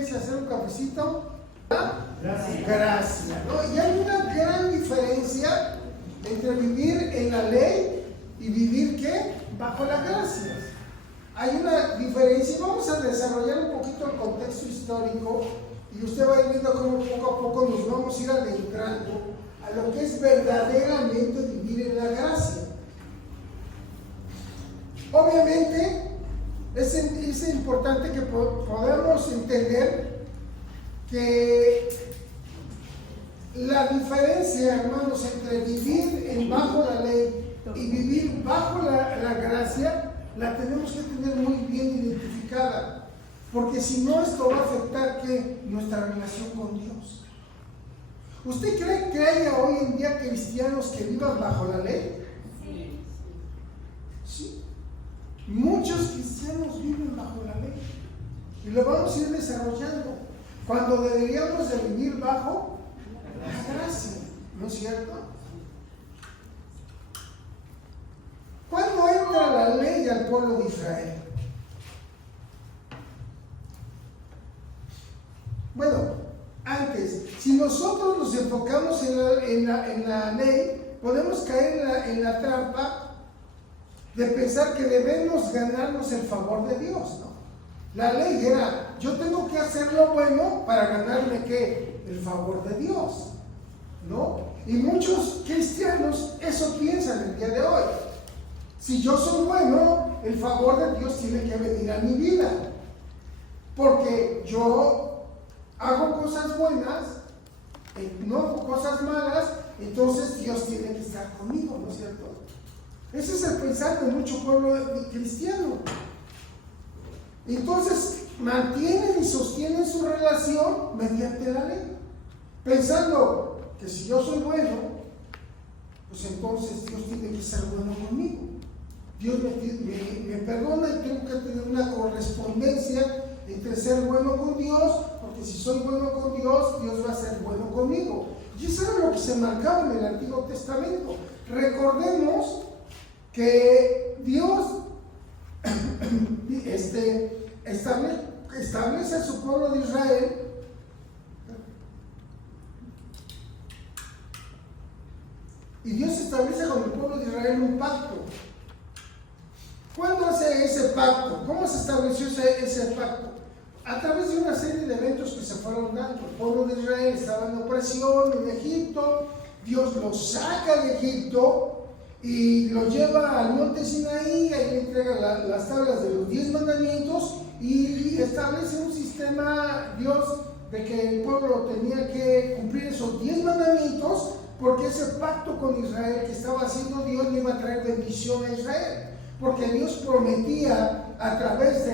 irse a hacer un cafecito? Gracias. Gracia, ¿no? Y hay una gran diferencia entre vivir en la ley y vivir, ¿qué? Bajo la gracia. Hay una diferencia y vamos a desarrollar un poquito el contexto histórico y usted va a ir viendo cómo poco a poco nos vamos a ir adentrando a lo que es verdaderamente vivir en la gracia. Obviamente es importante que podamos entender que la diferencia, hermanos, entre vivir bajo la ley y vivir bajo la gracia, la tenemos que tener muy bien identificada, porque si no, esto va a afectar ¿qué? Nuestra relación con Dios. ¿Usted cree que haya hoy en día cristianos que vivan bajo la ley? Sí. Muchos cristianos viven bajo la ley y lo vamos a ir desarrollando cuando deberíamos de vivir bajo la gracia, ¿no es cierto? ¿Cuándo entra la ley al pueblo de Israel? Bueno, antes, si nosotros nos enfocamos en la ley, podemos caer en la trampa de pensar que debemos ganarnos el favor de Dios, ¿no? La ley era, yo tengo que hacer lo bueno para ganarme ¿qué? El favor de Dios, ¿no? Y muchos cristianos eso piensan el día de hoy. Si yo soy bueno, el favor de Dios tiene que venir a mi vida, porque yo hago cosas buenas, no hago cosas malas, entonces Dios tiene que estar conmigo, ¿no es cierto? Ese es el pensar de mucho pueblo cristiano. Entonces mantienen y sostienen su relación mediante la ley, pensando que si yo soy bueno, pues entonces Dios tiene que ser bueno conmigo. Dios me perdona y tengo que tener una correspondencia entre ser bueno con Dios, porque si soy bueno con Dios, Dios va a ser bueno conmigo. Y eso era lo que se marcaba en el Antiguo Testamento. Recordemos que Dios establece a su pueblo de Israel y Dios establece con el pueblo de Israel un pacto. ¿Cuándo hace ese pacto? ¿Cómo se estableció ese pacto? A través de una serie de eventos que se fueron dando. El pueblo de Israel estaba en opresión en Egipto, Dios lo saca de Egipto y lo lleva al monte Sinaí, ahí le entrega las tablas de los 10 mandamientos y establece un sistema, Dios, de que el pueblo tenía que cumplir esos 10 mandamientos, porque ese pacto con Israel que estaba haciendo Dios le iba a traer bendición a Israel, porque Dios prometía a través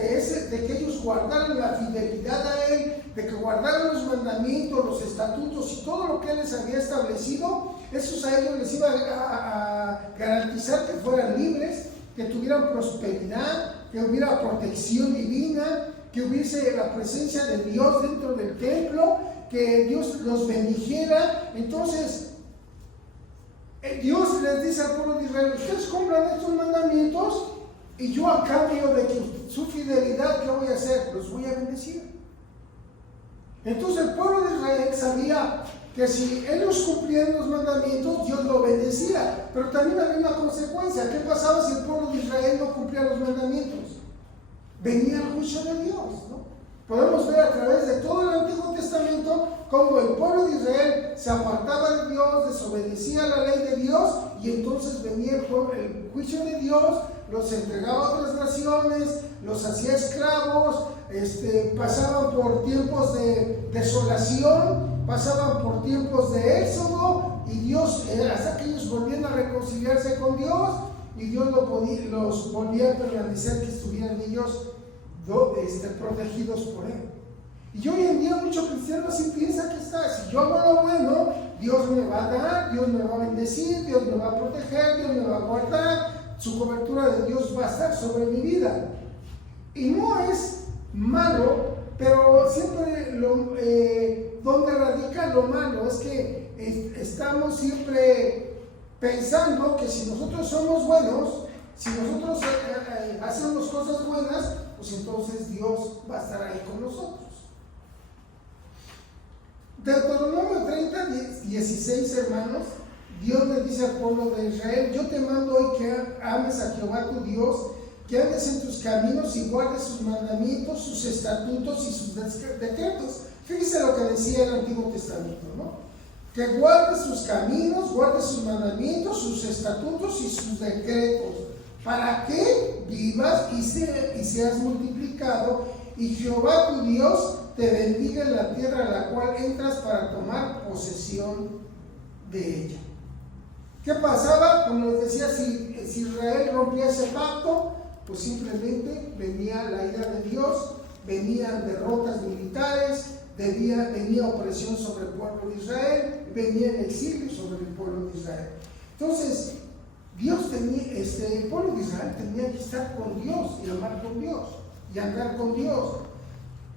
de que ellos guardaran la fidelidad a Él, de que guardaran los mandamientos, los estatutos y todo lo que Él les había establecido. Esos a ellos les iba a garantizar que fueran libres, que tuvieran prosperidad, que hubiera protección divina, que hubiese la presencia de Dios dentro del templo, que Dios los bendijera. Entonces Dios les dice al pueblo de Israel: ustedes cumplan estos mandamientos y yo, a cambio de que su fidelidad, ¿qué voy a hacer? Los voy a bendecir. Entonces el pueblo de Israel sabía que si ellos cumplían los mandamientos, Dios lo bendecía, pero también había una consecuencia. ¿Qué pasaba si el pueblo de Israel no cumplía los mandamientos? Venía el juicio de Dios, ¿no? Podemos ver a través de todo el Antiguo Testamento cómo el pueblo de Israel se apartaba de Dios, desobedecía la ley de Dios, y entonces venía el juicio de Dios, los entregaba a otras naciones, los hacía esclavos, pasaban por tiempos de desolación, pasaban por tiempos de éxodo, y Dios, hasta que ellos volvían a reconciliarse con Dios, y Dios los volvía a permanecer, que estuvieran ellos protegidos por Él. Y hoy en día muchos cristianos sí piensan que si yo hago lo bueno, Dios me va a dar, Dios me va a bendecir, Dios me va a proteger, Dios me va a guardar, su cobertura de Dios va a estar sobre mi vida. Y no es malo, pero siempre donde radica lo malo es que estamos siempre pensando que si nosotros somos buenos, si nosotros hacemos cosas buenas, pues entonces Dios va a estar ahí con nosotros. Deuteronomio 30, 16, hermanos, Dios le dice al pueblo de Israel: yo te mando hoy que ames a Jehová tu Dios, que andes en tus caminos y guardes sus mandamientos, sus estatutos y sus decretos. Fíjese lo que decía el Antiguo Testamento, ¿no? Que guardes sus caminos, guardes sus mandamientos, sus estatutos y sus decretos, para que vivas y seas multiplicado, y Jehová tu Dios te bendiga en la tierra a la cual entras para tomar posesión de ella. ¿Qué pasaba? Como les decía, si Israel rompía ese pacto, pues simplemente venía la ira de Dios, venían derrotas militares, venía opresión sobre el pueblo de Israel, venía el exilio sobre el pueblo de Israel. Entonces, el pueblo de Israel tenía que estar con Dios y amar con Dios y andar con Dios.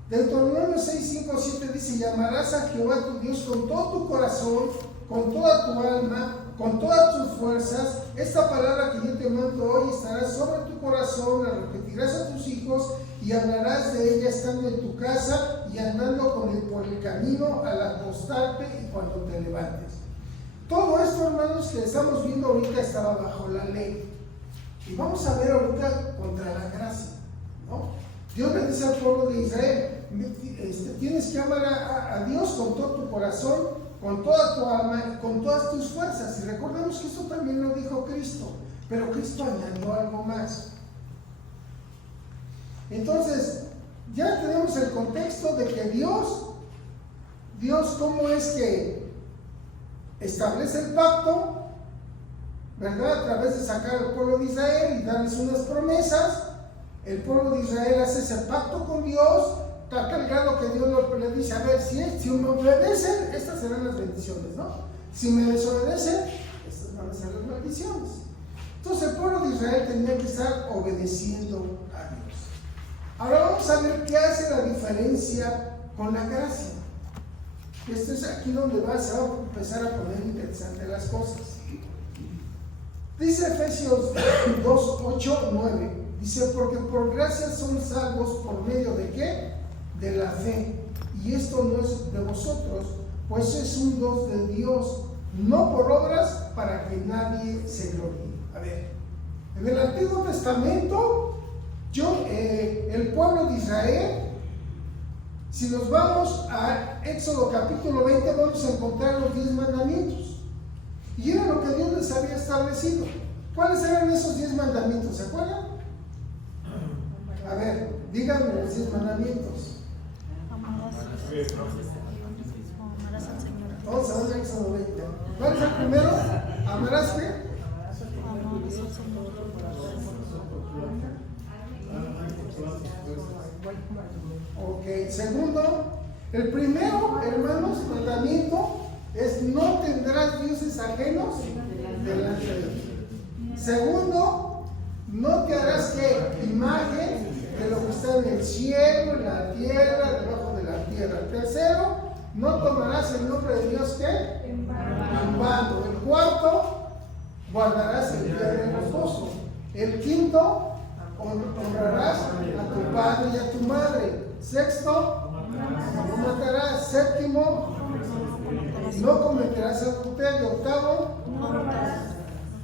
Deuteronomio 6, 5, 7 dice: y amarás a Jehová tu Dios con todo tu corazón, con toda tu alma, con todas tus fuerzas. Esta palabra que yo te mando hoy estará sobre tu corazón, la repetirás a tus hijos y hablarás de ella estando en tu casa y andando por el camino, al acostarte y cuando te levantes. Todo esto, hermanos, que estamos viendo ahorita estaba bajo la ley. Y vamos a ver ahorita contra la gracia, ¿no? Dios le dice al pueblo de Israel: tienes que amar a Dios con todo tu corazón, con toda tu alma, con todas tus fuerzas. Y recordemos que eso también lo dijo Cristo, pero Cristo añadió algo más. Entonces, ya tenemos el contexto de que Dios, ¿cómo es que establece el pacto? ¿Verdad? A través de sacar al pueblo de Israel y darles unas promesas. El pueblo de Israel hace ese pacto con Dios, está tal grado que Dios le dice: a ver, si me obedecen, estas serán las bendiciones, ¿no? Si me desobedecen, estas van a ser las maldiciones. Entonces el pueblo de Israel tenía que estar obedeciendo a Dios. Ahora vamos a ver qué hace la diferencia con la gracia. Esto es aquí donde se va a empezar a poner interesantes las cosas. Dice Efesios 2, 8, 9. Dice: porque por gracia son salvos por medio de ¿qué? De la fe. Y esto no es de vosotros, pues es un don de Dios, no por obras, para que nadie se gloríe. A ver, en el Antiguo Testamento, el pueblo de Israel, si nos vamos a Éxodo capítulo 20, vamos a encontrar los 10 mandamientos. Y era lo que Dios les había establecido. ¿Cuáles eran esos 10 mandamientos? ¿Se acuerdan? A ver, díganme los 10 mandamientos. Amarás al Señor. Vamos a ver Éxodo 20. ¿Cuál es el primero? ¿Amarás qué? Amarás al Señor. Ok, segundo, el primero, hermanos, mandamiento es: no tendrás dioses ajenos delante de ti. Segundo, no te harás ¿qué? Imagen de lo que está en el cielo, en la tierra, debajo de la tierra. Tercero, no tomarás el nombre de Dios ¿qué? En vano. El cuarto, guardarás el día de reposo. El quinto, honrarás a tu padre y a tu madre. Sexto, no matarás. Séptimo, no cometerás adulterio. Octavo,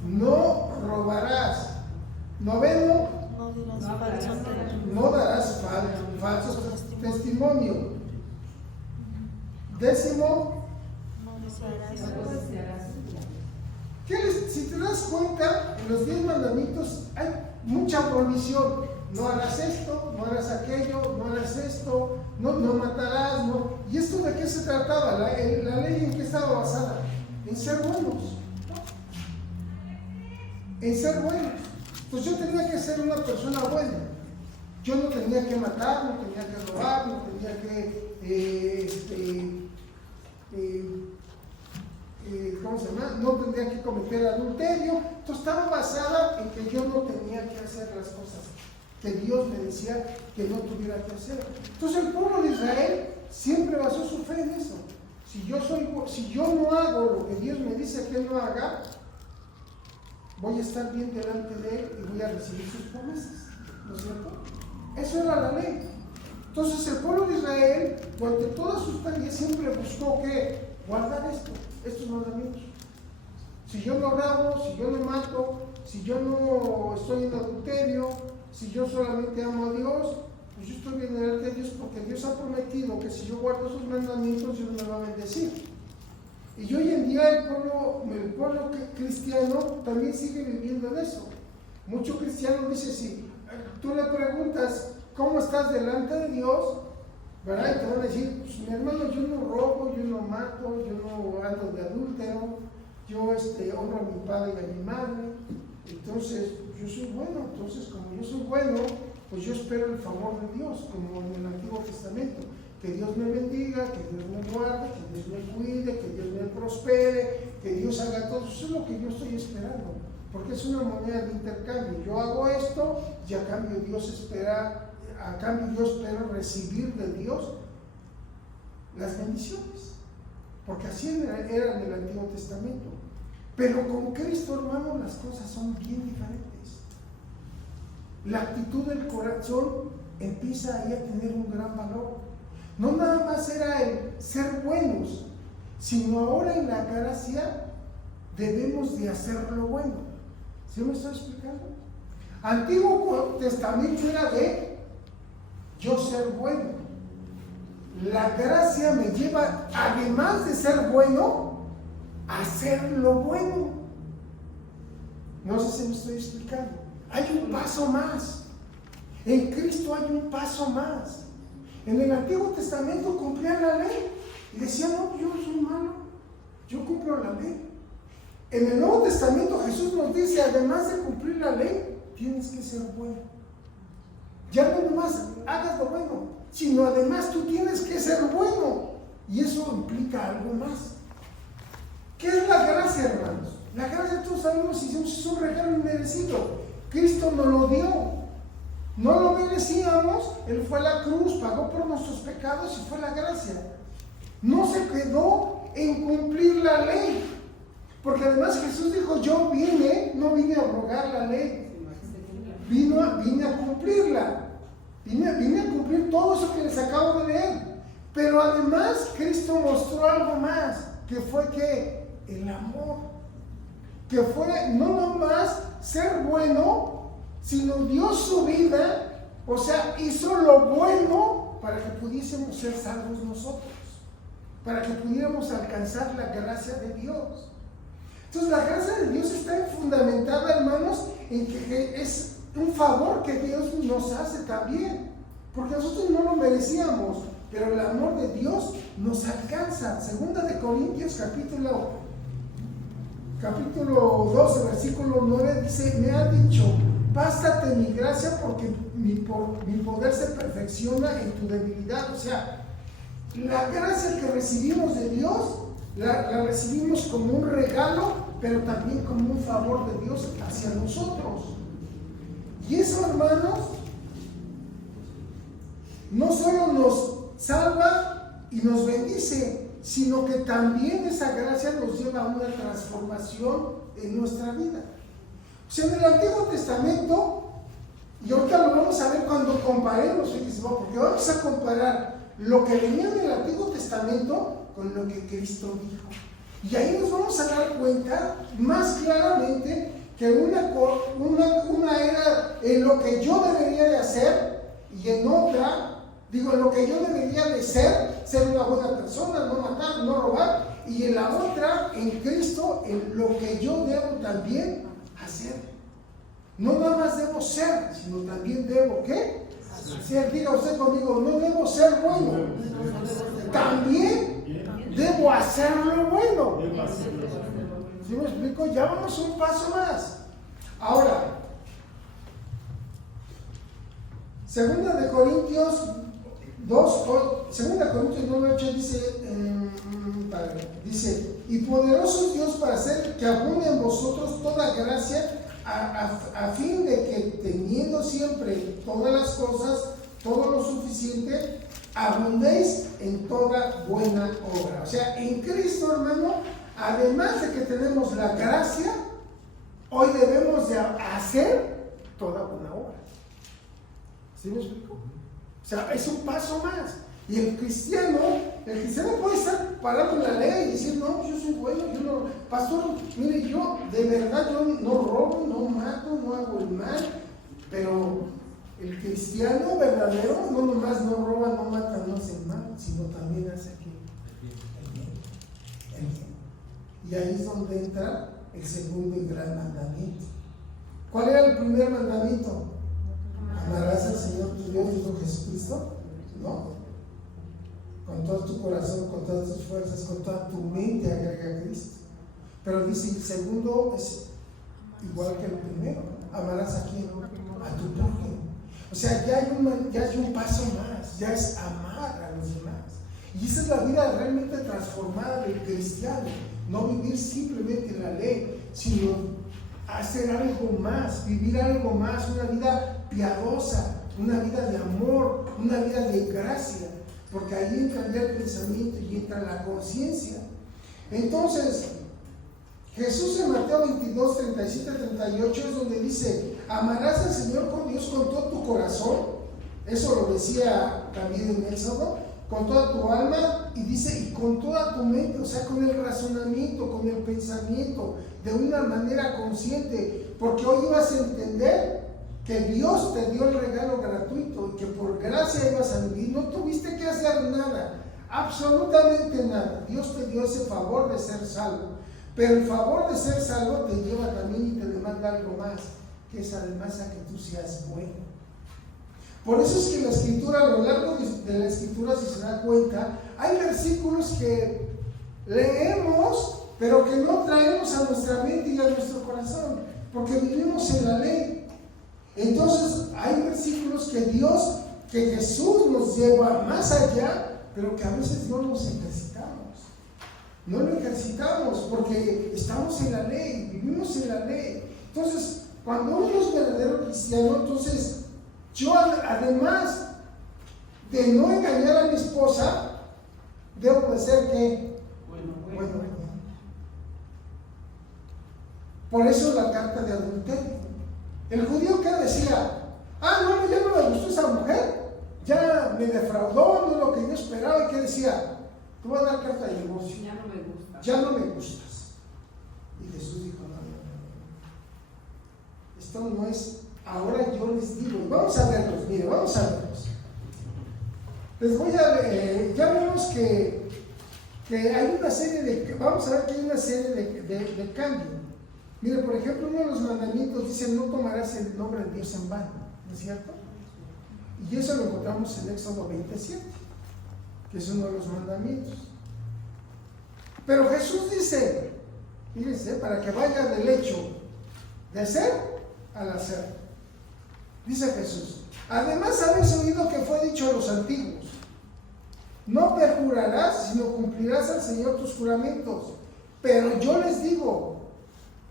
no robarás. Noveno, no darás falso testimonio. Décimo, si te das cuenta, en los 10 mandamientos hay mucha provisión. No harás esto, no harás aquello, no harás esto, no matarás, no. ¿Y esto de qué se trataba? ¿La ley en qué estaba basada? En ser buenos, ¿no? En ser buenos. Pues yo tenía que ser una persona buena. Yo no tenía que matar, no tenía que robar, no tenía que ¿cómo se llama? No tendría que cometer adulterio. Entonces estaba basada en que yo no tenía que hacer las cosas que Dios me decía que no tuviera que hacer. Entonces el pueblo de Israel siempre basó su fe en eso. Si yo no hago lo que Dios me dice que no haga, voy a estar bien delante de Él y voy a recibir sus promesas, ¿no es cierto? Eso era la ley. Entonces el pueblo de Israel, durante toda su historia, siempre buscó que guardar estos mandamientos. Si yo no robo, si yo no mato, si yo no estoy en adulterio, si yo solamente amo a Dios, pues yo estoy bien delante de Dios, porque Dios ha prometido que si yo guardo sus mandamientos, Dios me va a bendecir. Y hoy en día el pueblo cristiano también sigue viviendo en eso. Muchos cristianos dicen, si tú le preguntas cómo estás delante de Dios, ¿verdad? Y te van a decir, pues mi hermano, yo no robo, yo no mato, yo no ando de adúltero, yo honro a mi padre y a mi madre, entonces yo soy bueno. Entonces, como yo soy bueno, pues yo espero el favor de Dios, como en el Antiguo Testamento. Que Dios me bendiga, que Dios me guarde, que Dios me cuide, que Dios me prospere, que Dios haga todo. Eso es lo que yo estoy esperando, porque es una moneda de intercambio. Yo hago esto y a cambio yo espero recibir de Dios las bendiciones, porque así era en el Antiguo Testamento. Pero con Cristo, hermano, las cosas son bien diferentes. La actitud del corazón empieza ahí a tener un gran valor. No nada más era el ser buenos, sino ahora en la gracia debemos de hacer lo bueno. ¿Sí me estoy explicando? Antiguo Testamento era de yo ser bueno. La gracia me lleva, además de ser bueno, a hacer lo bueno. No sé si me estoy explicando. Hay un paso más. En Cristo hay un paso más. En el Antiguo Testamento cumplían la ley y decían, no, yo soy malo, yo cumplo la ley. En el Nuevo Testamento Jesús nos dice, además de cumplir la ley, tienes que ser bueno. Ya no nomás hagas lo bueno, sino además tú tienes que ser bueno. Y eso implica algo más. ¿Qué es la gracia, hermanos? La gracia, todos sabemos, es un regalo inmerecido. Cristo nos lo dio. No lo merecíamos, Él fue a la cruz, pagó por nuestros pecados y fue la gracia. No se quedó en cumplir la ley, porque además Jesús dijo, yo no vine a abrogar la ley, vine a cumplirla, vine a cumplir todo eso que les acabo de leer. Pero además Cristo mostró algo más, que fue que el amor, que fue no nomás ser bueno, sino dio su vida, o sea, hizo lo bueno para que pudiésemos ser salvos nosotros, para que pudiéramos alcanzar la gracia de Dios. Entonces la gracia de Dios está fundamentada, hermanos, en que es un favor que Dios nos hace también, porque nosotros no lo merecíamos, pero el amor de Dios nos alcanza. Segunda de Corintios capítulo 12, versículo 9 dice, me ha dicho, bástate mi gracia porque mi poder se perfecciona en tu debilidad. O sea, la gracia que recibimos de Dios, la recibimos como un regalo, pero también como un favor de Dios hacia nosotros. Y eso, hermanos, no solo nos salva y nos bendice, sino que también esa gracia nos lleva a una transformación en nuestra vida. O sea, en el Antiguo Testamento, y ahorita lo vamos a ver cuando comparemos, porque vamos a comparar lo que venía en el Antiguo Testamento con lo que Cristo dijo. Y ahí nos vamos a dar cuenta más claramente que una era en lo que yo debería de hacer, y en otra, en lo que yo debería de ser una buena persona, no matar, no robar, y en la otra, en Cristo, en lo que yo debo también hacer. No nada más debo ser, sino también debo, ¿qué? Hacer. Diga usted conmigo, no debo ser bueno, también debo hacer lo bueno. ¿Sí me explico? Ya vamos un paso más. Ahora, Segunda de Corintios 9:8 dice, y poderoso Dios para hacer que abunde en vosotros toda gracia, a fin de que teniendo siempre todas las cosas, todo lo suficiente, abundéis en toda buena obra. O sea, en Cristo, hermano, además de que tenemos la gracia, hoy debemos de hacer toda buena obra. ¿Sí me explico? O sea, es un paso más. Y el cristiano puede estar parado en la ley y decir, no, yo soy bueno, yo no, pastor, mire, yo de verdad yo no robo, no mato, no hago el mal, pero el cristiano verdadero no nomás no roba, no mata, no hace el mal, sino también hace el bien. El bien. Y ahí es donde entra el segundo y gran mandamiento. ¿Cuál era el primer mandamiento? ¿Amarás al Señor tu Dios y con Jesucristo? No. Con todo tu corazón, con todas tus fuerzas, con toda tu mente agrega a Cristo. Pero dice, el segundo es igual que el primero. ¿Amarás a quién? A tu prójimo. O sea, ya hay un paso más, ya es amar a los demás. Y esa es la vida realmente transformada del cristiano. No vivir simplemente la ley, sino hacer algo más, vivir algo más, una vida piadosa, una vida de amor, una vida de gracia. Porque ahí entra ya el pensamiento y entra la conciencia. Entonces, Jesús en Mateo 22, 37, 38 es donde dice, amarás al Señor con Dios con todo tu corazón. Eso lo decía también en Éxodo, con toda tu alma, y dice, y con toda tu mente, o sea, con el razonamiento, con el pensamiento, de una manera consciente, porque hoy ibas a entender que Dios te dio el regalo gratuito y que por gracia ibas a vivir, no tuviste que hacer nada, absolutamente nada. Dios te dio ese favor de ser salvo, pero el favor de ser salvo te lleva también y te demanda algo más, que es además a que tú seas bueno. Por eso es que la Escritura, a lo largo de la Escritura, si se da cuenta, hay versículos que leemos, pero que no traemos a nuestra mente y a nuestro corazón, porque vivimos en la ley. Entonces hay versículos que Jesús nos lleva más allá, pero que a veces no nos ejercitamos. No lo ejercitamos porque estamos en la ley, vivimos en la ley. Entonces, cuando uno es verdadero cristiano, entonces yo, además de no engañar a mi esposa, debo de ser que bueno. Por eso la carta de adulterio. El judío que decía, no, ya no me gustó esa mujer, ya me defraudó, no es lo que yo esperaba, y que decía, te voy a dar carta de divorcio. Ya no me gustas. Y Jesús dijo, no. Esto no es, ahora yo les digo, vamos a verlos, mire, vamos a verlos. Les voy a ver, ya vemos que hay una serie de, vamos a ver que hay una serie de cambios. Mire, por ejemplo, uno de los mandamientos dice, no tomarás el nombre de Dios en vano, ¿no es cierto? Y eso lo encontramos en Éxodo 27, que es uno de los mandamientos. Pero Jesús dice, fíjense, para que vaya del hecho de ser al hacer. Dice Jesús, además habéis oído que fue dicho a los antiguos, no perjurarás, sino cumplirás al Señor tus juramentos. Pero yo les digo,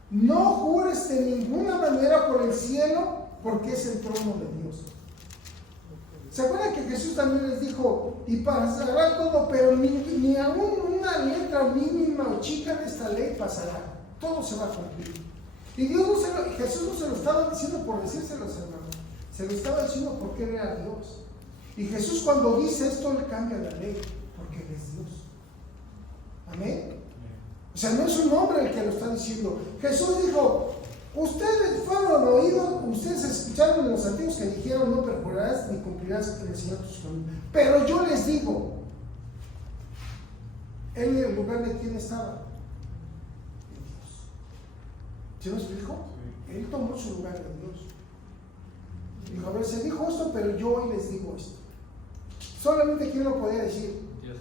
no jures de ninguna manera por el cielo, porque es el trono de Dios. ¿Se acuerdan que Jesús también les dijo, y pasará todo, pero ni aún una letra mínima o chica de esta ley pasará? Todo se va a cumplir. Y Jesús no se lo estaba diciendo por decírselos, hermano. Se lo estaba diciendo porque Él era Dios. Y Jesús, cuando dice esto, Él cambia la ley, porque Él es Dios. Amén. O sea, no es un hombre el que lo está diciendo. Jesús dijo, ustedes fueron oídos, ustedes escucharon en los antiguos que dijeron, no perjurarás ni cumplirás el Señor tus juramentos. Pero yo les digo, ¿Él en el lugar de quién estaba? De Dios. ¿Sí nos dijo? Él tomó su lugar de Dios. Dijo, a ver, se dijo esto, pero yo hoy les digo esto. Solamente quién lo podía decir. Dios.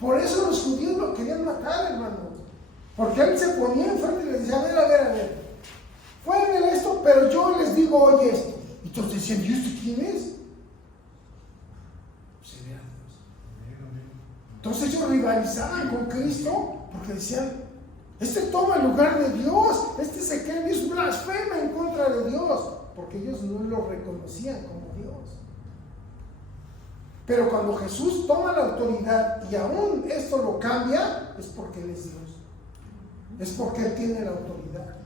Por eso los judíos lo querían matar, hermano. Porque él se ponía enfrente y les decía, a ver. Pueden ver esto, pero yo les digo hoy esto. Y todos decían, ¿y usted quién es? Pues era Dios. Entonces ellos rivalizaban con Cristo porque decían, este toma el lugar de Dios, este se cree Dios, blasfema en contra de Dios, porque ellos no lo reconocían como Dios. Pero cuando Jesús toma la autoridad y aún esto lo cambia, es porque Él es Dios. Es porque Él tiene la autoridad.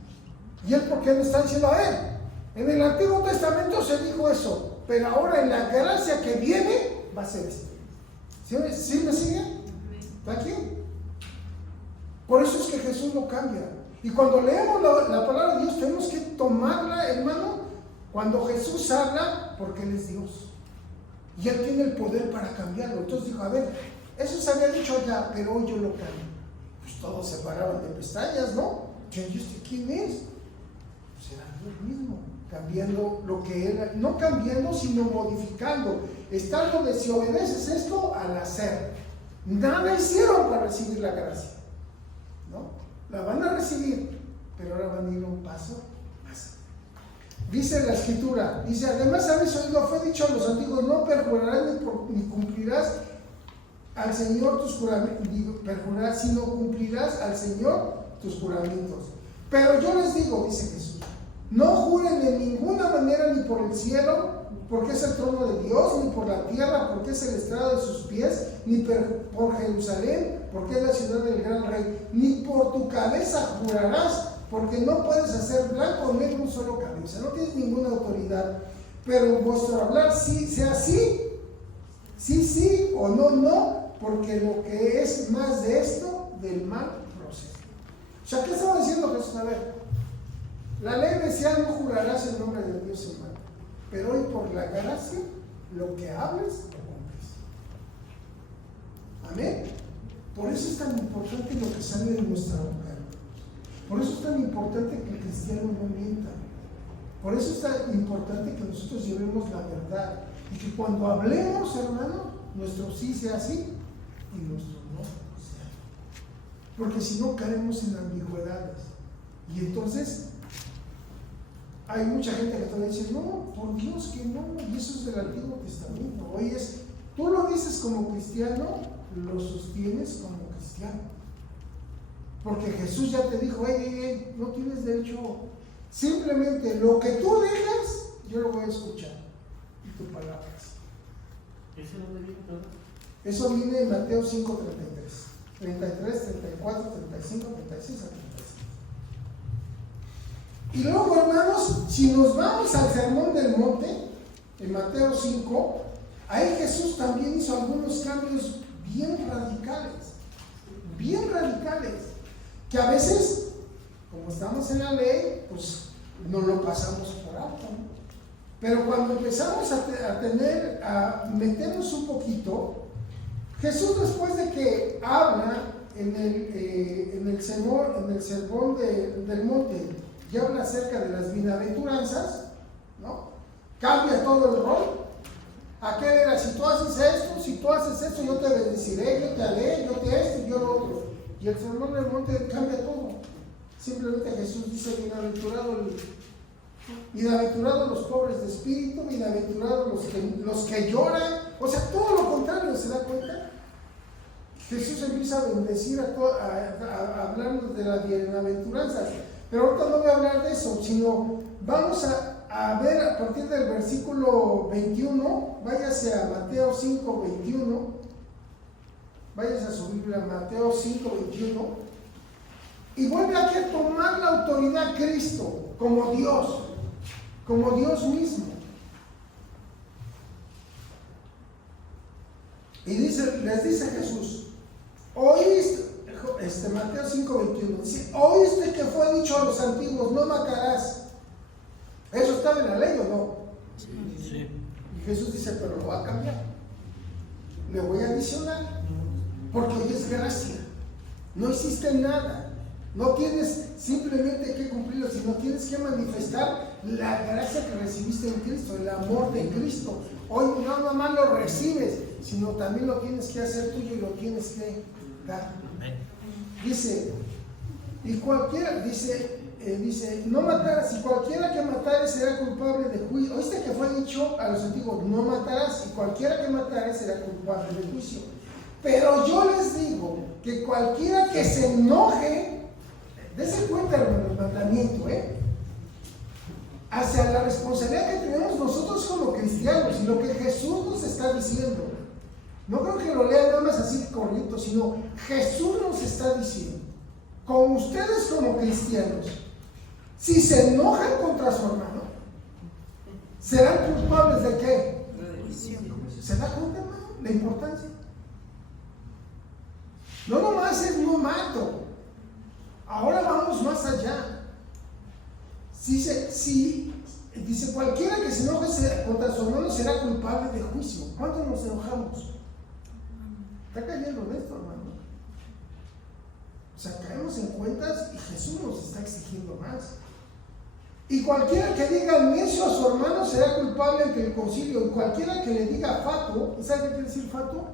Y Él porque Él está diciendo, a ver, en el Antiguo Testamento se dijo eso, pero ahora en la gracia que viene va a ser esto. ¿Sí me siguen? ¿Está aquí? Por eso es que Jesús lo cambia. Y cuando leemos la palabra de Dios, tenemos que tomarla, hermano, cuando Jesús habla, porque Él es Dios. Y Él tiene el poder para cambiarlo. Entonces dijo, a ver, eso se había dicho allá, pero hoy yo lo cambio. Pues todos se paraban de pestañas, ¿no? ¿Y este quién es? Pues era Dios mismo, cambiando lo que era, no cambiando, sino modificando. Está donde si obedeces esto al hacer. Nada hicieron para recibir la gracia, ¿no? La van a recibir, pero ahora van a ir un paso más. Dice la Escritura, dice, además habéis oído, fue dicho a los antiguos, no perjurarás ni cumplirás al Señor tus juramentos, perjurarás, sino cumplirás al Señor tus juramentos. Pero yo les digo, dice Jesús, no juren de ninguna manera ni por el cielo, porque es el trono de Dios, ni por la tierra, porque es el estrado de sus pies, ni por Jerusalén, porque es la ciudad del gran rey, ni por tu cabeza jurarás, porque no puedes hacer blanco o negro un solo cabeza, no tienes ninguna autoridad, pero vuestro hablar sí sea sí, sí o no, porque lo que es más de esto, del mal procede. O sea, ¿qué estaba diciendo Jesús? A ver, la ley decía, no jurarás en nombre de Dios en vano, pero hoy por la gracia, lo que hables, lo cumples. Amén. Por eso es tan importante lo que sale de nuestra boca. Por eso es tan importante que el cristiano no mienta. Por eso es tan importante que nosotros llevemos la verdad. Y que cuando hablemos, hermano, nuestro sí sea sí y nuestro no sea. Porque si no, caemos en ambigüedades. Y entonces, hay mucha gente que todavía dice, no, por Dios que no, y eso es del Antiguo Testamento. Hoy tú lo dices como cristiano, lo sostienes como cristiano. Porque Jesús ya te dijo, hey, no tienes derecho, simplemente lo que tú digas, yo lo voy a escuchar. Y tus palabras. ¿Eso dónde viene todo? Eso viene en Mateo 5:33, 33, 34, 35, 36 a 37. Y luego, hermanos, si nos vamos al Sermón del Monte, en Mateo 5, ahí Jesús también hizo algunos cambios bien radicales, que a veces, como estamos en la ley, pues no lo pasamos por alto, ¿no? Pero cuando empezamos a meternos un poquito, Jesús, después de que habla en el sermón del monte, y habla acerca de las bienaventuranzas, ¿no? Cambia todo el rol. Aquel era, si tú haces esto, yo te bendeciré, yo te haré, yo te esto y yo lo otro. Y el sermón del monte cambia todo. Simplemente Jesús dice, bienaventurados los pobres de espíritu, bienaventurados los que lloran. O sea, todo lo contrario, ¿se da cuenta? Jesús empieza a bendecir, a hablarnos de las bienaventuranzas. Pero ahorita no voy a hablar de eso, sino vamos a ver a partir del versículo 21, váyase a Mateo 5, 21, váyase a su Biblia, Mateo 5, 21, y vuelve aquí a tomar la autoridad Cristo como Dios mismo. Y les dice Jesús, oíste, Mateo 5:21, dice, oíste que fue dicho a los antiguos, no matarás. ¿Eso estaba en la ley o no? Sí. Y Jesús dice, pero lo va a cambiar. Le voy a adicionar, porque hoy es gracia. No hiciste nada. No tienes simplemente que cumplirlo, sino tienes que manifestar la gracia que recibiste en Cristo, el amor de Cristo. Hoy no nomás lo recibes, sino también lo tienes que hacer tuyo y lo tienes que dar. Dice, no matarás, y cualquiera que matare será culpable de juicio. ¿Oíste que fue dicho a los antiguos, no matarás, y cualquiera que matare será culpable de juicio? Pero yo les digo que cualquiera que se enoje, dése cuenta del mandamiento, hacia la responsabilidad que tenemos nosotros como cristianos y lo que Jesús nos está diciendo. No creo que lo lean nada más así correcto, sino Jesús nos está diciendo, con ustedes como cristianos, si se enojan contra su hermano, serán culpables de qué? ¿Se da cuenta, hermano? La importancia. No nomás es no mato. Ahora vamos más allá. Dice cualquiera que se enoje contra su hermano será culpable de juicio. ¿Cuántos nos enojamos? Está cayendo en esto, hermano. O sea, caemos en cuentas y Jesús nos está exigiendo más. Y cualquiera que diga necio a su hermano será culpable ante el concilio. Y cualquiera que le diga fatuo, ¿sabe qué quiere decir fatuo?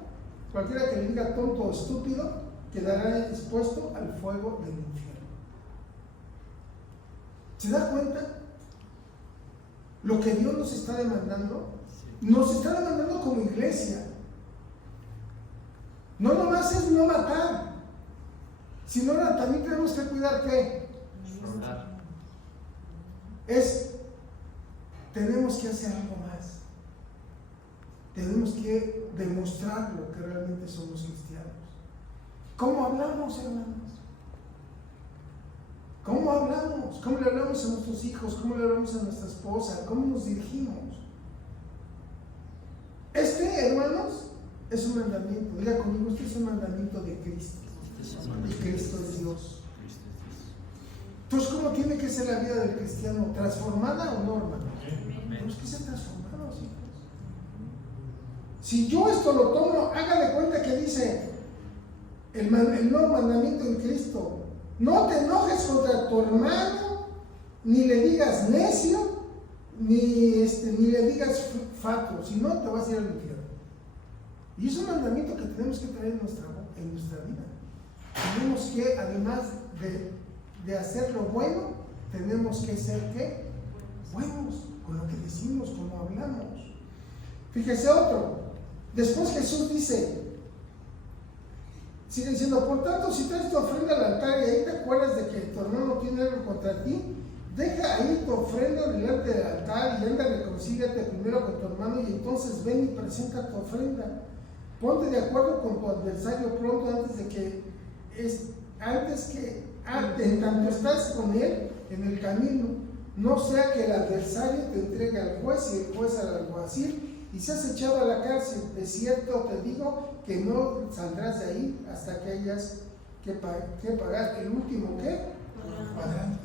Cualquiera que le diga tonto o estúpido quedará expuesto al fuego del infierno. ¿Se da cuenta? Lo que Dios nos está demandando, nos está demandando como iglesia. No nomás es no matar, sino también tenemos que cuidar ¿qué? Tenemos que hacer algo más. Tenemos que demostrar lo que realmente somos cristianos. ¿Cómo hablamos, hermanos? ¿Cómo hablamos? ¿Cómo le hablamos a nuestros hijos? ¿Cómo le hablamos a nuestra esposa? ¿Cómo nos dirigimos? Hermanos, es un mandamiento. Diga conmigo, este es un mandamiento de Cristo. Y Cristo es Dios. Entonces, ¿cómo tiene que ser la vida del cristiano? ¿Transformada o no, hermano? Tenemos que ser transformados, hijos. Si yo esto lo tomo, haga de cuenta que dice el nuevo mandamiento en Cristo. No te enojes contra tu hermano, ni le digas necio, ni le digas fatuo, si no te vas a ir al infierno. Y es un mandamiento que tenemos que traer en nuestra vida. Tenemos que, además de hacer lo bueno, tenemos que ser ¿qué? Buenos, con lo que decimos, como hablamos. Fíjese otro. Después Jesús dice, sigue diciendo, por tanto, si traes tu ofrenda al altar y ahí te acuerdas de que tu hermano tiene algo contra ti, deja ahí tu ofrenda delante del altar y anda, reconcíliate primero con tu hermano y entonces ven y presenta tu ofrenda. Ponte de acuerdo con tu adversario pronto en tanto estás con él en el camino, no sea que el adversario te entregue al juez y el juez al alguacil y seas echado a la cárcel. De cierto te digo que no saldrás de ahí hasta que hayas que pagar el último cuadrante.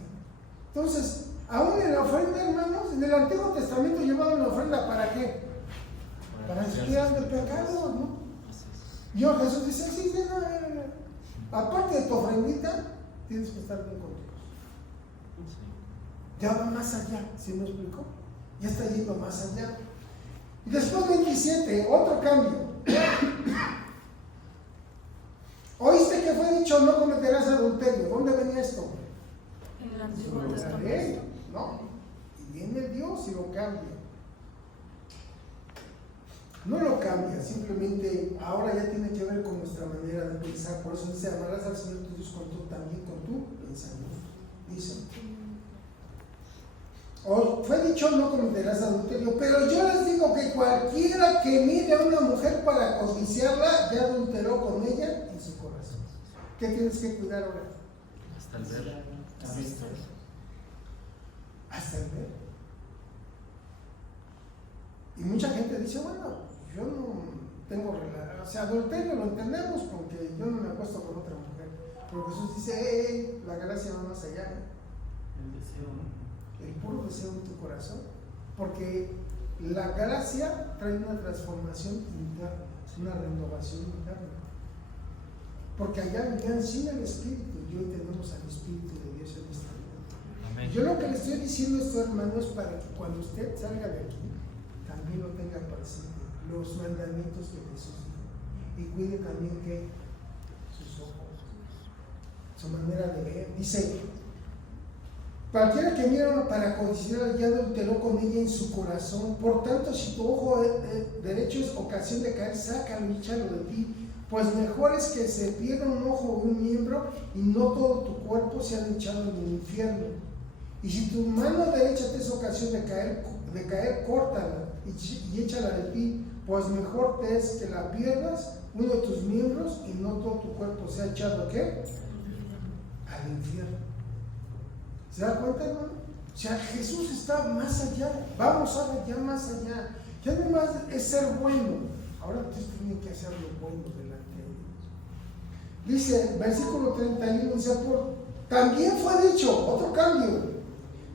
Entonces, aún en la ofrenda, hermanos, en el Antiguo Testamento llevaban la ofrenda ¿para qué? Para expiar del pecado, ¿no? Y Jesús dice, sí, no. Aparte de tu ofrendita, tienes que estar bien con Dios. Ya va más allá, ¿sí me explicó? Ya está yendo más allá. Y después 27, otro cambio. ¿Oíste que fue dicho no cometerás adulterio? ¿Dónde venía esto? En el Antiguo Testamento. La ley, ¿no? Y viene Dios y lo cambia. No lo cambia, simplemente ahora ya tiene que ver con nuestra manera de pensar. Por eso dice, amarás al Señor tu Dios también con tu pensamiento. Dice, fue dicho no cometerás adulterio, pero yo les digo que cualquiera que mire a una mujer para codiciarla, ya adulteró con ella en su corazón. ¿Qué tienes que cuidar ahora? Hasta el ver. Hasta el ver. Y mucha gente dice, bueno, yo no tengo relación, o sea, adulterio lo entendemos porque yo no me acuesto con otra mujer. Pero Jesús dice, la gracia va más allá, El deseo, ¿no? El puro deseo en tu corazón. Porque la gracia trae una transformación interna, una renovación interna. Porque allá vivían sin el Espíritu y hoy tenemos al Espíritu de Dios en nuestra vida. Amén. Yo lo que le estoy diciendo esto, hermano, es para que cuando usted salga de aquí, también lo tenga presente, los mandamientos de Jesús dijo, y cuide también que sus ojos, su manera de ver. Dice, cualquiera que mira para codiciar ya adulteró con ella en su corazón. Por tanto, si tu ojo derecho es ocasión de caer, sácalo y échalo de ti, pues mejor es que se pierda un ojo o un miembro y no todo tu cuerpo sea echado en el infierno. Y si tu mano derecha te es ocasión de caer, córtala y échala de ti, pues mejor te es que la pierdas, uno de tus miembros, y no todo tu cuerpo sea echado ¿qué? Al infierno. ¿Se da cuenta, hermano? O sea, Jesús está más allá. Vamos a ver ya más allá. Ya no más es ser bueno. Ahora ustedes tienen que hacer lo bueno delante de Dios. Dice, versículo 31, dice, también fue dicho, otro cambio,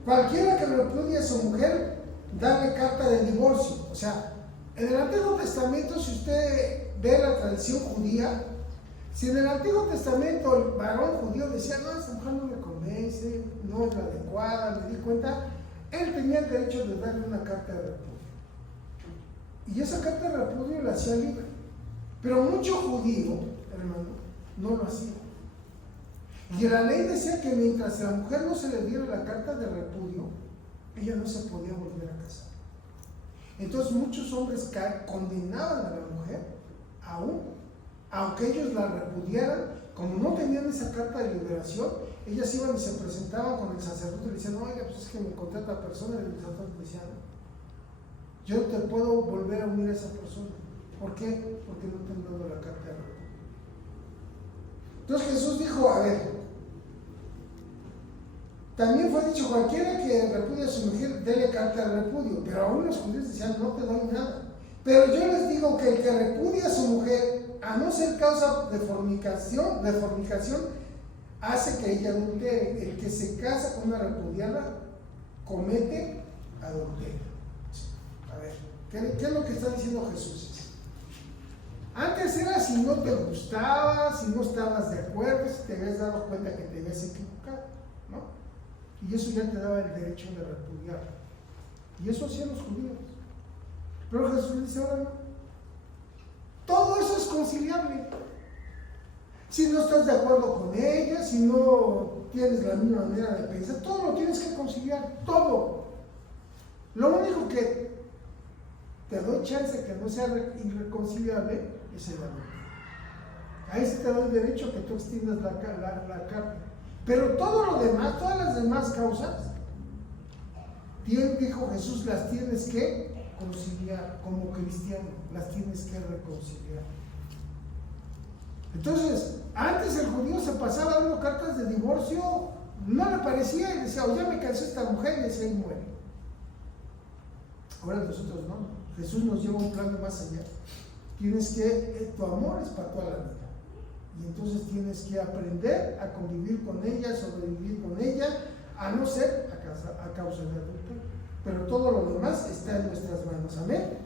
cualquiera que repudie a su mujer, dale carta de divorcio. O sea, en el Antiguo Testamento, si usted ve la tradición judía, si en el Antiguo Testamento el varón judío decía, no, esta mujer no me convence, no es la adecuada, me di cuenta, él tenía el derecho de darle una carta de repudio. Y esa carta de repudio la hacía libre. Pero mucho judío, hermano, no lo hacía. Y la ley decía que mientras a la mujer no se le diera la carta de repudio, ella no se podía volver a casar. Entonces muchos hombres condenaban a la mujer, aunque ellos la repudiaran, como no tenían esa carta de liberación, ellas iban y se presentaban con el sacerdote y le decían, oiga, pues es que me encontré a otra persona, y el sacerdote le decía, no, yo te puedo volver a unir a esa persona. ¿Por qué? Porque no te han dado la carta de repudio. Entonces Jesús dijo, a ver, también fue dicho, cualquiera que repudie a su mujer, dele carta de repudio. Pero aún los judíos decían, no te doy nada. Pero yo les digo que el que repudie a su mujer, a no ser causa de fornicación, hace que ella adultere. El que se casa con una repudiada, comete adulterio. A ver, ¿qué es lo que está diciendo Jesús? Antes era si no te gustaba, si no estabas de acuerdo, si te habías dado cuenta que te habías equivocado, ¿no? Y eso ya te daba el derecho de repudiar. Y eso hacían los judíos. Pero Jesús dice, ahora no. Todo eso es conciliable. Si no estás de acuerdo con ella, si no tienes la misma manera de pensar, todo lo tienes que conciliar, todo. Lo único que te doy chance que no sea irreconciliable es el amor. Ahí sí te doy derecho a que tú extiendas la carta. Pero todo lo demás, todas las demás causas, Dios dijo Jesús, las tienes que conciliar como cristiano, las tienes que reconciliar. Entonces, antes el judío se pasaba dando cartas de divorcio, no le parecía y decía, ya me cansé esta mujer, y decía, y muere. Ahora nosotros no, Jesús nos lleva un plano más allá. Tienes que, tu amor es para toda la vida. Y entonces tienes que aprender a convivir con ella, sobrevivir con ella, a no ser a causa de adulterio. Pero todo lo demás está en nuestras manos. Amén.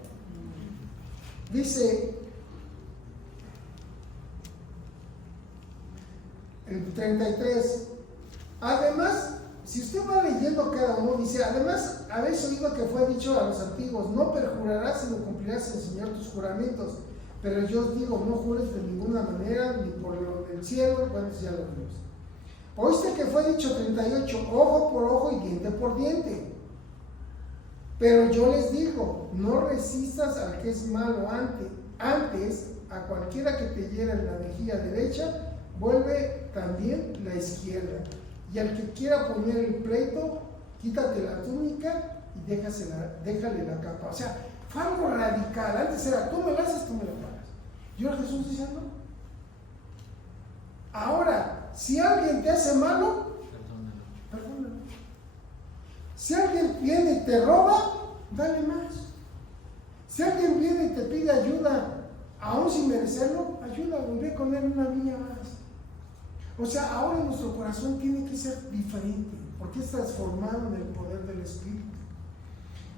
Dice el 33. Además, si usted va leyendo cada uno, dice, además, habéis oído que fue dicho a los antiguos, no perjurarás sino cumplirás el Señor tus juramentos. Pero yo os digo, no jures de ninguna manera, ni por lo del cielo, bueno, ya lo vimos. Oíste que fue dicho 38, ojo por ojo y diente por diente. Pero yo les digo, no resistas al que es malo antes, a cualquiera que te hiera en la mejilla derecha, vuelve también la izquierda. Y al que quiera poner el pleito, quítate la túnica y déjale la capa. O sea, fue algo radical. Antes era, tú me la haces, tú me la pagas. Y ahora Jesús dice, no. Ahora, si alguien te hace malo, perdónalo. Si alguien viene y te roba, dale más. Si alguien viene y te pide ayuda, aún sin merecerlo, ayúdalo, ve con él una milla más. O sea, ahora nuestro corazón tiene que ser diferente, porque es transformado en el poder del Espíritu.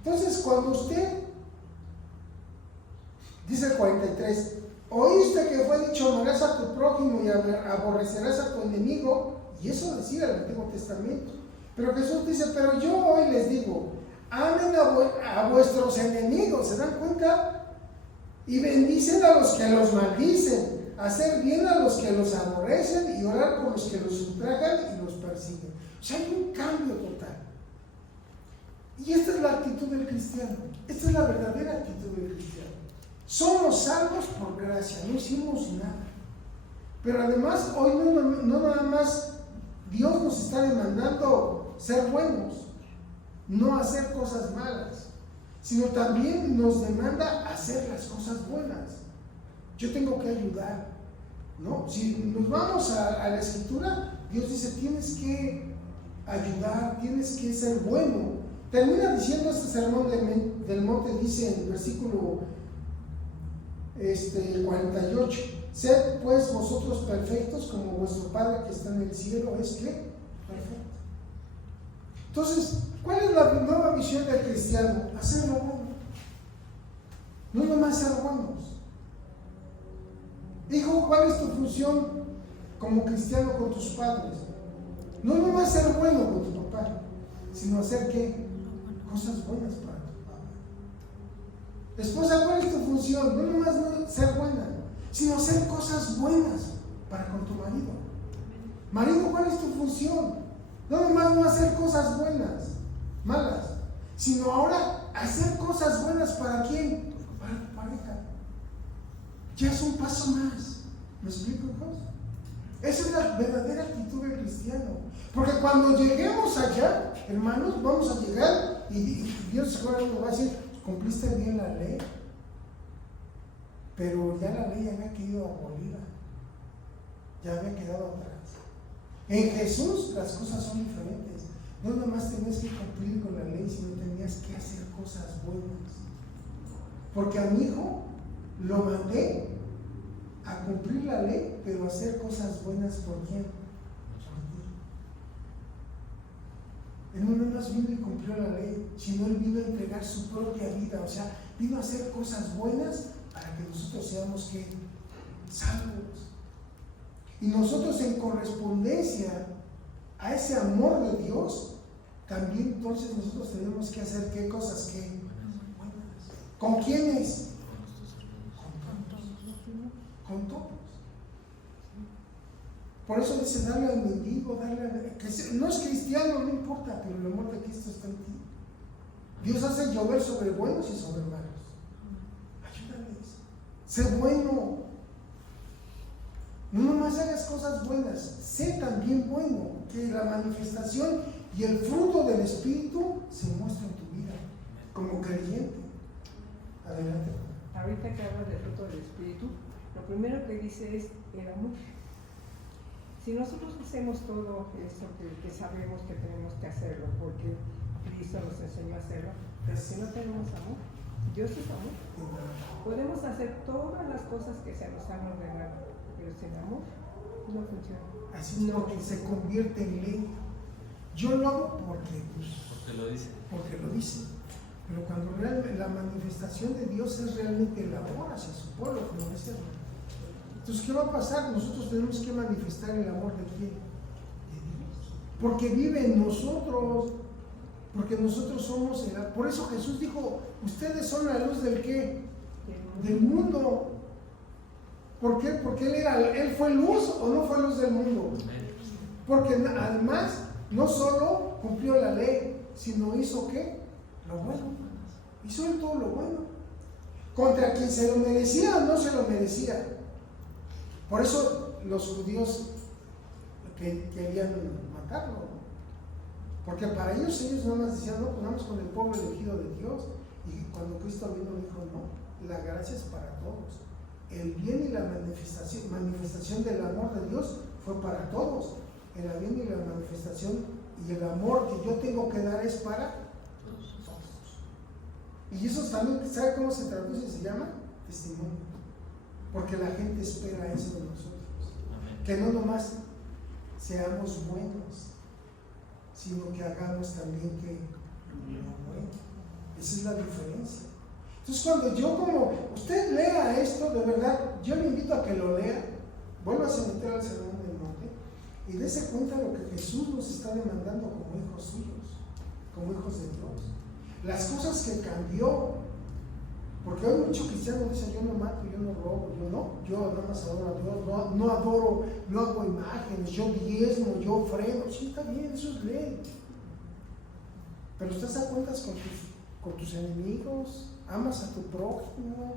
Entonces, cuando usted, dice el 43, oíste que fue dicho, amarás a tu prójimo y aborrecerás a tu enemigo, y eso decía el Antiguo Testamento. Pero Jesús dice, pero yo hoy les digo, amen a vuestros enemigos, ¿se dan cuenta? Y bendicen a los que los maldicen, hacer bien a los que los aborrecen y orar por los que los ultrajan y los persiguen. O sea, hay un cambio total. Y esta es la actitud del cristiano. Esta es la verdadera actitud del cristiano. Somos salvos por gracia, no hicimos nada. Pero además, hoy no nada más Dios nos está demandando ser buenos, no hacer cosas malas, sino también nos demanda hacer las cosas buenas. Yo tengo que ayudar, ¿no? Si nos vamos a la Escritura, Dios dice, tienes que ayudar, tienes que ser bueno. Termina diciendo este sermón del monte, dice en el versículo 48, sed pues vosotros perfectos como vuestro Padre que está en el cielo es que perfecto. Entonces, ¿cuál es la nueva visión del cristiano? Hacer lo bueno. No nomás ser buenos. Hijo, ¿cuál es tu función como cristiano con tus padres? No nomás ser bueno con tu papá, sino hacer ¿qué? Cosas buenas para tu papá. Esposa, ¿cuál es tu función? No nomás ser buena, sino hacer cosas buenas para con tu marido. Marido, ¿cuál es tu función? No nomás no hacer cosas buenas, malas, sino ahora hacer cosas buenas ¿para quién? Para tu pareja. Ya es un paso más. ¿Me explico, hijos? Esa es la verdadera actitud del cristiano. Porque cuando lleguemos allá, hermanos, vamos a llegar y Dios seguro nos va a decir, cumpliste bien la ley. Pero ya la ley había quedado abolida. Ya había quedado atrás. En Jesús las cosas son diferentes. No nomás tenías que cumplir con la ley, sino tenías que hacer cosas buenas. Porque a mi hijo lo mandé a cumplir la ley, pero a hacer cosas buenas por quién? Por ti. Él no nomás vino y cumplió la ley, sino él vino a entregar su propia vida, o sea, vino a hacer cosas buenas para que nosotros seamos ¿qué? Salvos. Y nosotros en correspondencia a ese amor de Dios, también entonces nosotros tenemos que hacer ¿qué cosas? ¿Qué? Buenas. ¿Con quiénes? Con todos. Por eso dice, darle al mendigo, no es cristiano, no importa, pero el amor de Cristo está en ti. Dios hace llover sobre buenos y sobre malos. Ayúdales. Sé bueno. No nomás hagas cosas buenas, sé también bueno, que la manifestación y el fruto del Espíritu se muestre en tu vida, como creyente. Adelante. Ahorita que hablas del fruto del Espíritu, lo primero que dice es el amor. Si nosotros hacemos todo esto que sabemos que tenemos que hacerlo, porque Cristo nos enseñó a hacerlo, pero si no tenemos amor, Dios es amor. Podemos hacer todas las cosas que se nos han ordenado, pero sin amor no funciona. Así es, porque se convierte en ley. Yo lo hago porque lo dice. Porque lo dice. Pero cuando realmente la manifestación de Dios es realmente el amor hacia su pueblo, como dice. Entonces, ¿qué va a pasar? Nosotros tenemos que manifestar el amor de quién? De Dios. Porque vive en nosotros. Porque nosotros somos el... Por eso Jesús dijo, ustedes son la luz del ¿qué? Del mundo. ¿Por qué? Porque él fue luz o no fue luz del mundo. Porque además no solo cumplió la ley, sino hizo ¿qué? Lo bueno. Hizo él todo lo bueno. Contra quien se lo merecía o no se lo merecía. Por eso los judíos querían matarlo, ¿no? Porque para ellos nada más decían, no, pues vamos con el pueblo elegido de Dios. Y cuando Cristo vino dijo, no, la gracia es para todos. El bien y la manifestación del amor de Dios fue para todos. El bien y la manifestación y el amor que yo tengo que dar es para todos. Y eso también, ¿sabe cómo se traduce? Se llama testimonio. Porque la gente espera eso de nosotros. Que no nomás seamos buenos, sino que hagamos también que lo bueno. Esa es la diferencia. Entonces, cuando yo usted lea esto, de verdad, yo le invito a que lo lea, vuelva a meter al Sermón del Monte y dése cuenta de lo que Jesús nos está demandando como hijos suyos, como hijos de Dios. Las cosas que cambió. Porque hoy muchos cristianos dicen, yo no mato, yo no robo, yo nada más adoro a Dios, no adoro, no hago imágenes, yo diezmo, yo ofrendo. Sí, está bien, eso es ley. Pero usted se da cuentas con tus enemigos, amas a tu prójimo,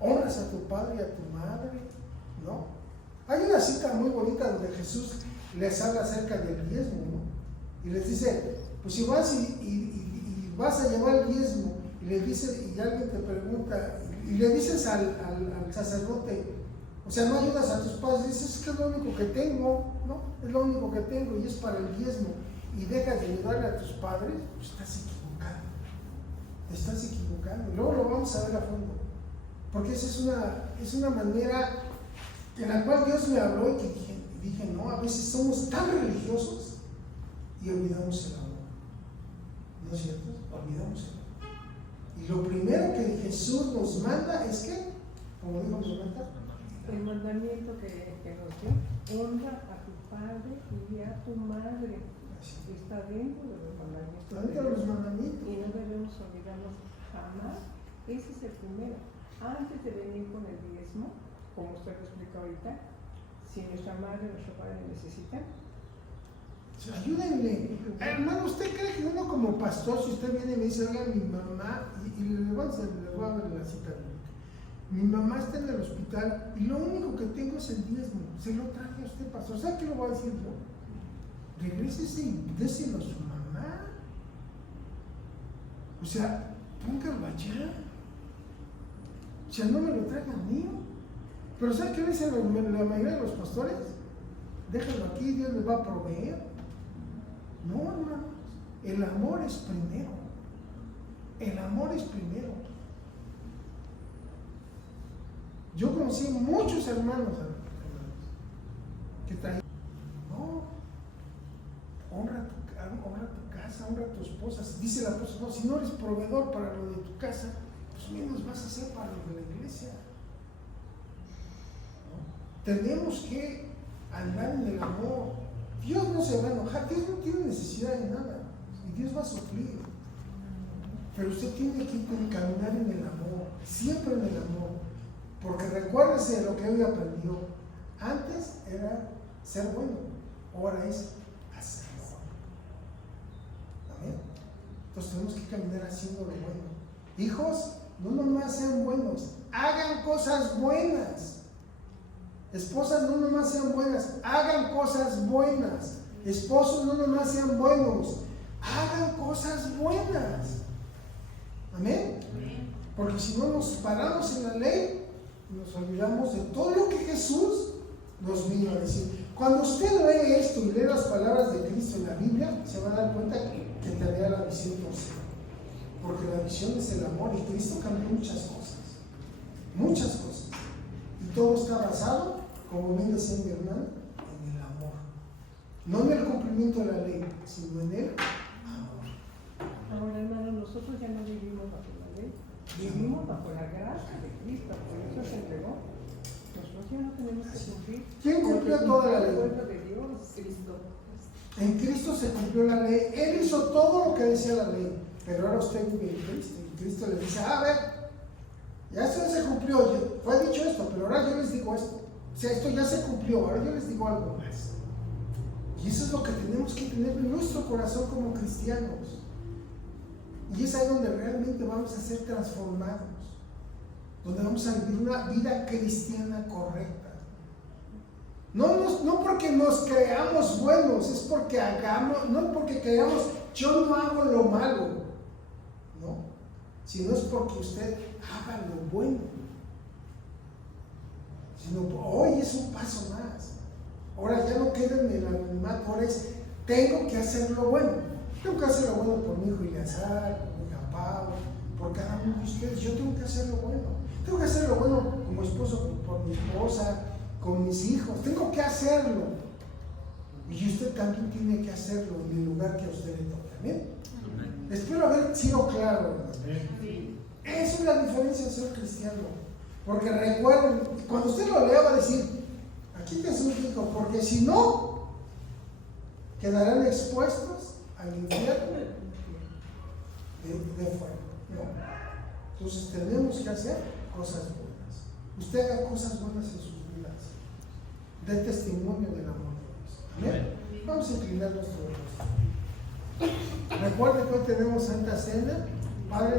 honras a tu padre y a tu madre, ¿no? Hay una cita muy bonita donde Jesús les habla acerca del diezmo, ¿no? Y les dice, pues si vas y vas a llevar el diezmo, y le dice, y alguien te pregunta, y le dices al sacerdote, o sea, no ayudas a tus padres, dices, es que es lo único que tengo, ¿no? Es lo único que tengo y es para el diezmo. y dejas de ayudarle a tus padres, pues estás equivocado. Te estás equivocando. Luego lo vamos a ver a fondo. Porque esa es una manera en la cual Dios me habló y que dije, no, a veces somos tan religiosos y olvidamos el amor. ¿No es cierto? Olvidamos el amor. Y lo primero que Jesús nos manda es que, como dijo Samantha, el mandamiento que nos dio, honra a tu padre y a tu madre. Está dentro de los mandamientos. Está dentro de los mandamientos. Y no debemos olvidarnos jamás. Ese es el primero. Antes de venir con el diezmo, como usted lo explica ahorita, si nuestra madre o nuestro padre necesitan, ayúdenle. Hermano, ¿usted cree que uno como pastor, si usted viene y me dice, oiga, mi mamá, y le voy a ver la cita bíblica, mi mamá está en el hospital y lo único que tengo es el diezmo, se lo traje a usted, pastor? ¿Sabe qué le voy a decir yo? Regrésese y déselo a su mamá. O sea, póngalo allá. O sea, no me lo traiga a mí. Pero ¿sabe qué dicen la mayoría de los pastores? Déjalo aquí, Dios les va a proveer. No, hermanos, el amor es primero. El amor es primero. Yo conocí muchos hermanos que traían. No, honra tu casa, honra a tu esposa. Dice el apóstol, no, si no eres proveedor para lo de tu casa, pues menos vas a hacer para lo de la iglesia. ¿No? Tenemos que andar en el amor. Dios no se va a enojar, Dios no tiene necesidad de nada y Dios va a suplir. Pero usted tiene que caminar en el amor, siempre en el amor, porque recuérdese de lo que hoy aprendió. Antes era ser bueno, ahora es hacerlo bueno. Amén. Entonces tenemos que caminar haciendo lo bueno. Hijos, no nomás sean buenos, hagan cosas buenas. Esposas, no nomás sean buenas, hagan cosas buenas. Esposos, no nomás sean buenos, hagan cosas buenas. Amén. Porque si no nos paramos en la ley, nos olvidamos de todo lo que Jesús nos vino a decir. Cuando usted lee esto y lee las palabras de Cristo en la Biblia, se va a dar cuenta que tendría la visión por sí. Porque la visión es el amor y Cristo cambió muchas cosas. Muchas cosas. Y todo está basado, como bien decía mi hermano, en el amor. No en el cumplimiento de la ley, sino en el amor. ahora hermano, nosotros ya no vivimos bajo la ley, vivimos bajo la gracia de Cristo, por eso se entregó. Nosotros ya no tenemos que cumplir. ¿Quién cumplió toda la ley? De Dios, Cristo. En Cristo se cumplió la ley. Él hizo todo lo que decía la ley. Pero ahora usted vive en Cristo. Y Cristo le dice, a ver, ya esto ya se cumplió. Fue dicho esto, pero ahora yo les digo esto. O sea, esto ya se cumplió, ahora yo les digo algo más. Y eso es lo que tenemos que tener en nuestro corazón como cristianos. Y es ahí donde realmente vamos a ser transformados. Donde vamos a vivir una vida cristiana correcta. No porque nos creamos buenos, es porque hagamos, no porque creamos, yo no hago lo malo, no, sino es porque usted haga lo bueno. Sino hoy es un paso más. Ahora ya no queda en el anonimato, ahora es, tengo que hacer lo bueno. Tengo que hacer lo bueno por mi hijo Eleazar, por mi hija Pablo, por cada uno de ustedes. Yo tengo que hacer lo bueno. Tengo que hacer lo bueno como esposo, por mi esposa, con mis hijos. Tengo que hacerlo. Y usted también tiene que hacerlo en el lugar que a usted le toque. ¿Amén? Espero haber sido claro. Esa es la diferencia de ser cristiano. Porque recuerden, cuando usted lo lea va a decir, aquí te suplico, porque si no, quedarán expuestos al infierno de fuego. No. Entonces tenemos que hacer cosas buenas. Usted haga cosas buenas en sus vidas. Dé testimonio del amor de Dios. Amén. Vamos a inclinar nuestro rostro. Recuerden que hoy tenemos Santa Cena. Padre,